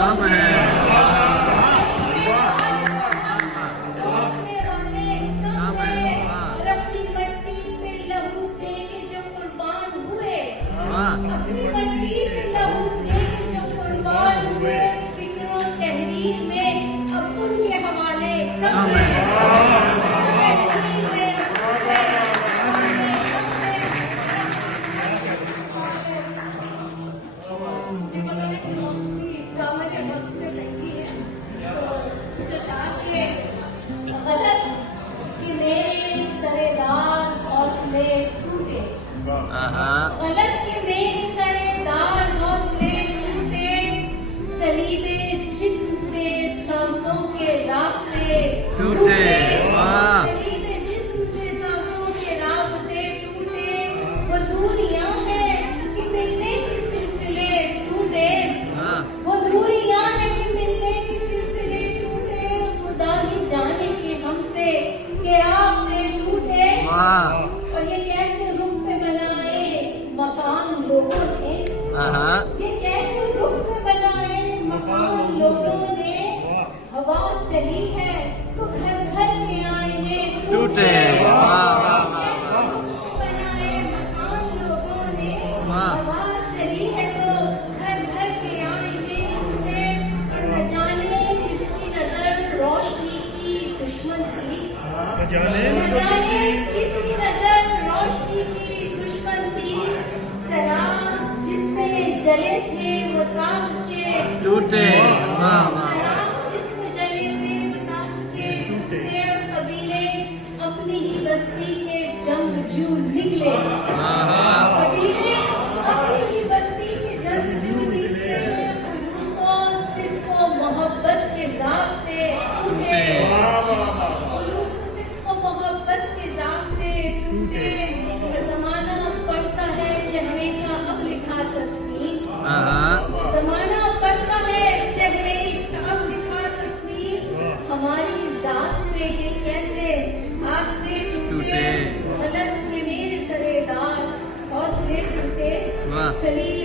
कम है। सोचने वाले कम है। अपनी मट्टी पे लहू दे के जो कुर्बान हुए, अपनी मट्टी पे लहू दे के जो कुर्बान हुए, फिक्रों तहरीर में अब उनके हवाले कम है। गलत कि मेरे सरेदार हौसले टूटे, गलत कि मेरे सरेदार हौसले टूटे, सलीबे जिस्म से सांसों के रास्ते टूटे, सलीबे जिस्म से सांसों के रास्ते टूटे, वो दूरियां हैं कि मिलने के सिलसिले टूटे, वो दूरियां हैं कि मिलने के सिलसिले टूटे, खुदा ही जाने के हमसे के आपसे टूटे। और ये कैसे रुख पे बनाए मकान लोगों ने, ये कैसे रुख पे बनाए मकान लोगों ने, हवा चली है तो घर घर के आईने टूटे। बनाए मकान लोगों ने, हवा चली है तो घर घर के आईने टूटे। और न जाने किसकी नजर रोशनी की दुश्मन थी, न जाने किसकी नजर रोशनी की दुश्मन थी, सलाम जिसमें जले थे वो ताकचे टूटे, सलाम जिसमें जले थे वो ताकचे टूटे। और कबीले अपनी ही बस्ती के जंगजू निकले, कबीले अपनी ही बस्ती के जंगजू निकले, सिद्क़ व मोहब्बत के ज़ाब्ते टूटे, मोहब्बत के ज़ाब्ते टूटे। ज़माना पढ़ता है चेहरे का अब लिखा तस्वीर, ज़माना पढ़ता है चेहरे का अब लिखा तस्वीर, हमारी ज़ात पे ये कैसे आग से टूटे। गलत के मेरे सरेदार हौसले टूटे, सलीब